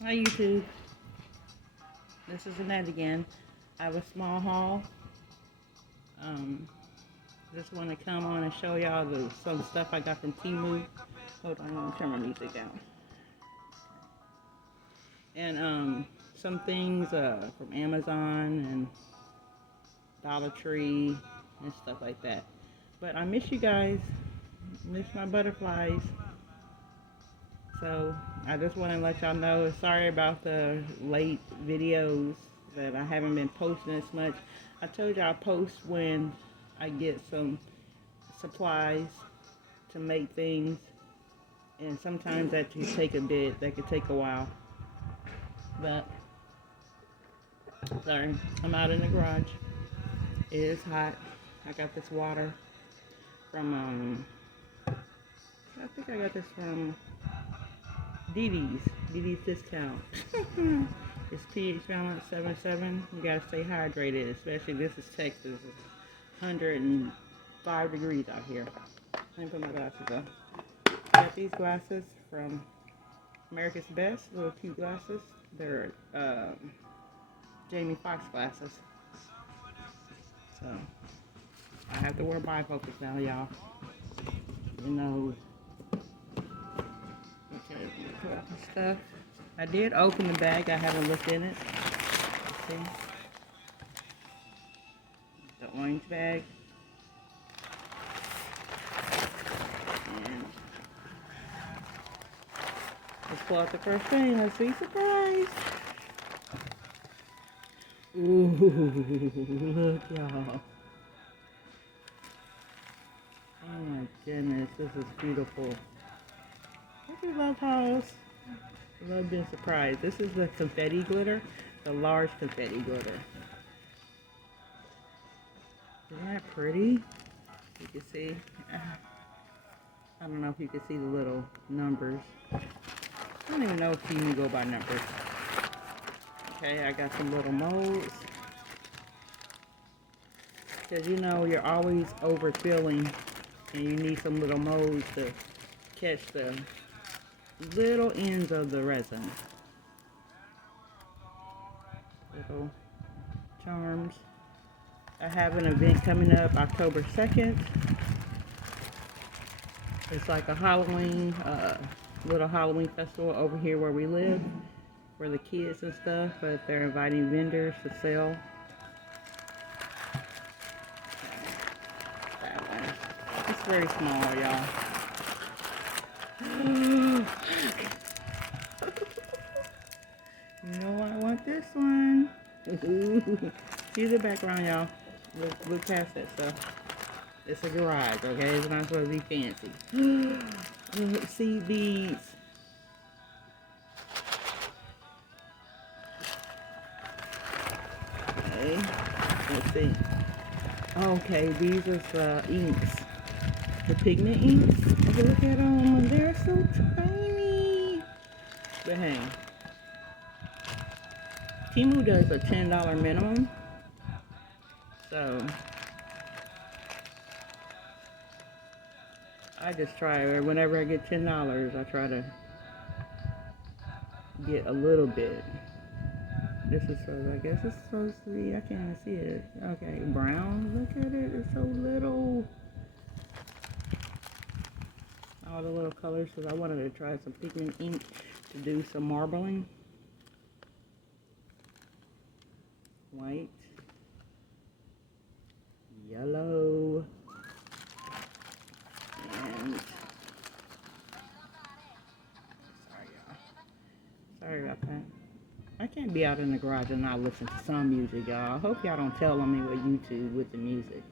Hi YouTube, this is Annette again. I have a small haul. Just want to come on and show y'all some stuff I got from Temu. Hold on, let me turn my music down. And some things from Amazon and Dollar Tree and stuff like that. But I miss you guys. Miss my butterflies. So I just want to let y'all know, sorry about the late videos that I haven't been posting as much. I told y'all I'll post when I get some supplies to make things, and sometimes that can take a bit, that could take a while. But sorry, I'm out in the garage. It is hot. I got this water from I think I got this from Didi's discount. It's pH balance 77. You gotta stay hydrated, especially this is Texas. It's 105 degrees out here. Let me put my glasses on. I got these glasses from America's Best, little cute glasses. They're Jamie Foxx glasses. So I have to wear bifocals now, y'all. You know, okay, put out the stuff. I did open the bag. I haven't looked in it. Let's see. The orange bag. And let's pull out the first thing. Let's see. Surprise! Ooh, look, y'all. Oh my goodness, this is beautiful. I do love house. I love being surprised. This is the confetti glitter, the large confetti glitter. Isn't that pretty? You can see. I don't know if you can see the little numbers. I don't even know if you can go by numbers. Okay, I got some little molds. Because you know you're always overfilling and you need some little molds to catch the little ends of the resin. Little charms. I have an event coming up October 2nd. It's like a Halloween, little Halloween festival over here where we live for the kids and stuff, but they're inviting vendors to sell. That one. It's very small, y'all. You know I want this one. See the background, y'all. Look past that stuff. It's a garage, okay? It's not supposed to be fancy. Look, see these. Okay, let's see. Okay, these are the inks. The pigment inks. Okay, look at them. They're so tiny. But hey, Temu does a $10 minimum. So I just try, whenever I get $10, I try to get a little bit. This is so, I guess it's supposed to be, I can't even see it. Okay, brown, look at it, it's so little. All the little colors, because I wanted to try some pigment ink to do some marbling. White. Yellow. And sorry about that. I can't be out in the garage and not listen to some music, y'all. I hope y'all don't tell on me with YouTube with the music.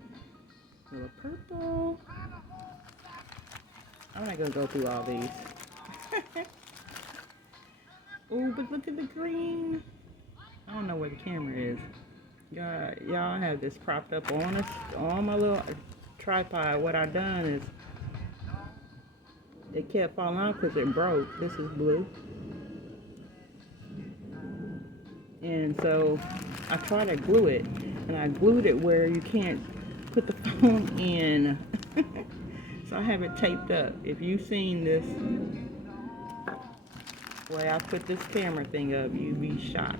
Little purple. I'm not gonna go through all these. Oh, but look at the green. I don't know where the camera is. Y'all have this propped up on my little tripod. What I done is it kept falling out because it broke. This is blue. And so I tried to glue it, and I glued it where you can't put the phone in. So I have it taped up. If you've seen this way I put this camera thing up, you'd be shocked.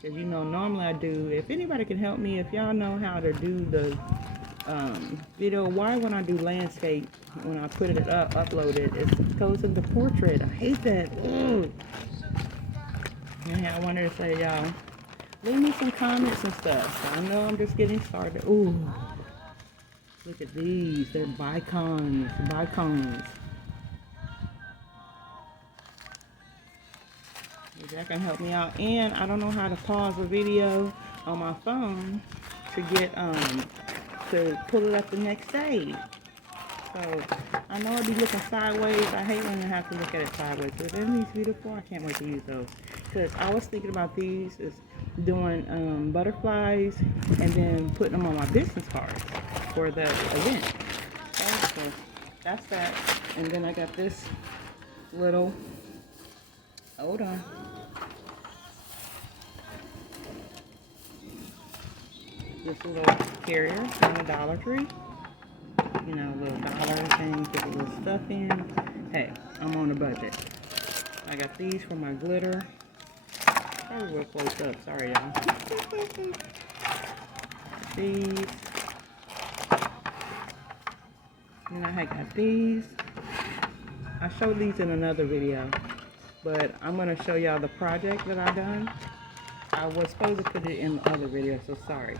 Because you know, normally I do, if anybody can help me, if y'all know how to do the video, why when I do landscape, when I put it up, upload it, it goes into portrait. I hate that. Ugh. And I wanted to say, y'all, leave me some comments and stuff. I know I'm just getting started. Ooh, look at these. They're bicons. Maybe that can help me out. And I don't know how to pause a video on my phone to get to pull it up the next day. So I know I'll be looking sideways. I hate when I have to look at it sideways. But isn't these beautiful? I can't wait to use those. Because I was thinking about these is doing butterflies and then putting them on my business cards for the event. Okay, so that's that. And then I got this little, hold on. This little carrier from the Dollar Tree. You know, little dollar thing, put a little stuff in. Hey, I'm on a budget. I got these for my glitter. Probably real close up, sorry y'all. These. And I got these. I showed these in another video, but I'm going to show y'all the project that I done. I was supposed to put it in the other video, so sorry.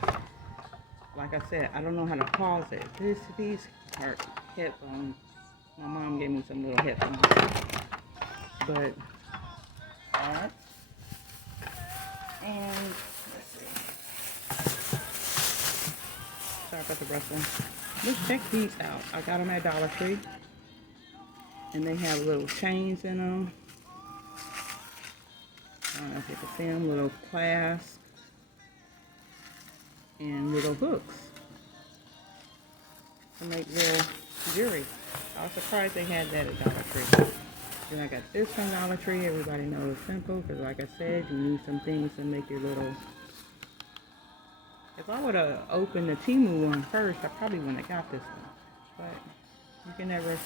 Like I said, I don't know how to pause it. These are headphones. My mom gave me some little headphones. But that. And let's see. Sorry about the rustling. Let's check these out. I got them at Dollar Tree. And they have little chains in them. I don't know if you can see them. Little clasps. And little hooks to make their jewelry. I was surprised they had that at Dollar Tree. Then I got this from Dollar Tree. Everybody knows it's simple because, like I said, you need some things to make your little. If I would have opened the Temu one first, I probably wouldn't have got this one. But you can never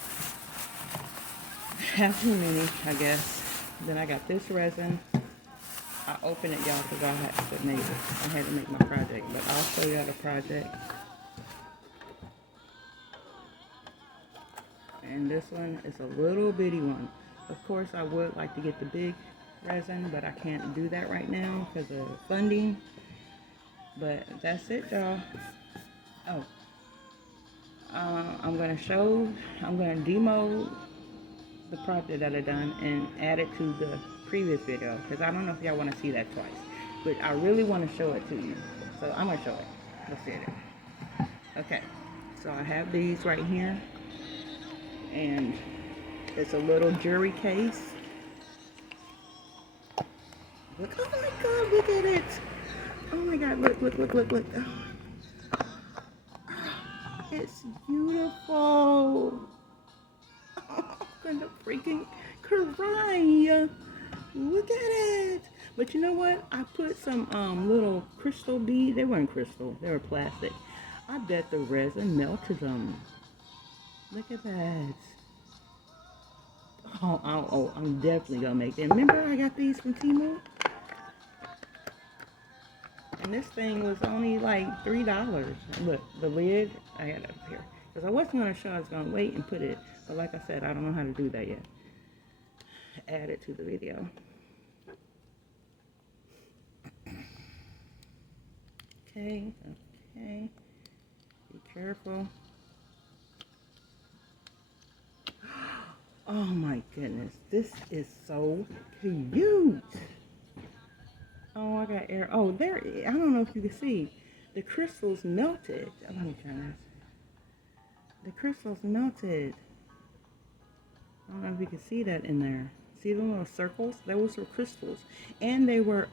have too many, I guess. Then I got this resin. I opened it, y'all, because I had to make my project, but I'll show y'all the project. And this one is a little bitty one. Of course, I would like to get the big resin, but I can't do that right now because of funding. But that's it, y'all. Oh, I'm going to demo the project that I done and add it to the previous video because I don't know if y'all want to see that twice, but I really want to show it to you, so I'm gonna show it. Let's see it. Okay, so I have these right here, and it's a little jewelry case. Look! Oh my God! Look at it! Oh my God! Look! Oh, it's beautiful. I'm gonna freaking cry. Look at it. But you know what? I put some little crystal beads. They weren't crystal. They were plastic. I bet the resin melted them. Look at that. Oh, I'm definitely going to make them. Remember I got these from Temu? And this thing was only like $3. Look, the lid, I had it up here. Because I wasn't going to show, I was going to wait and put it. But like I said, I don't know how to do that yet. Add it to the video. Okay. Be careful. Oh my goodness, this is so cute. Oh, I got air. Oh, there. I don't know if you can see. The crystals melted. Let me try this. The crystals melted. I don't know if you can see that in there. See the little circles? Those were crystals. And they were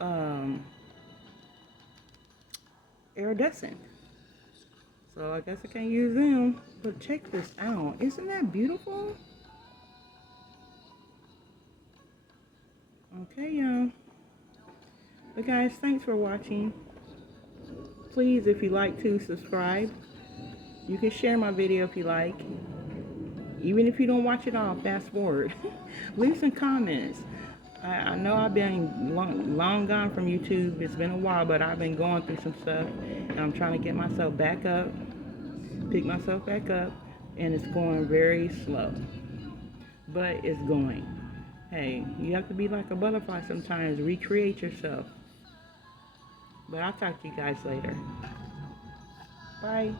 iridescent. So I guess I can't use them. But check this out. Isn't that beautiful? Okay, y'all. But guys, thanks for watching. Please, if you like to, subscribe. You can share my video if you like. Even if you don't watch it all, fast forward. Leave some comments. I know I've been long gone from YouTube. It's been a while, but I've been going through some stuff, and I'm trying to get myself back up, pick myself back up, and it's going very slow, but it's going. Hey, you have to be like a butterfly sometimes, recreate yourself. But I'll talk to you guys later. Bye.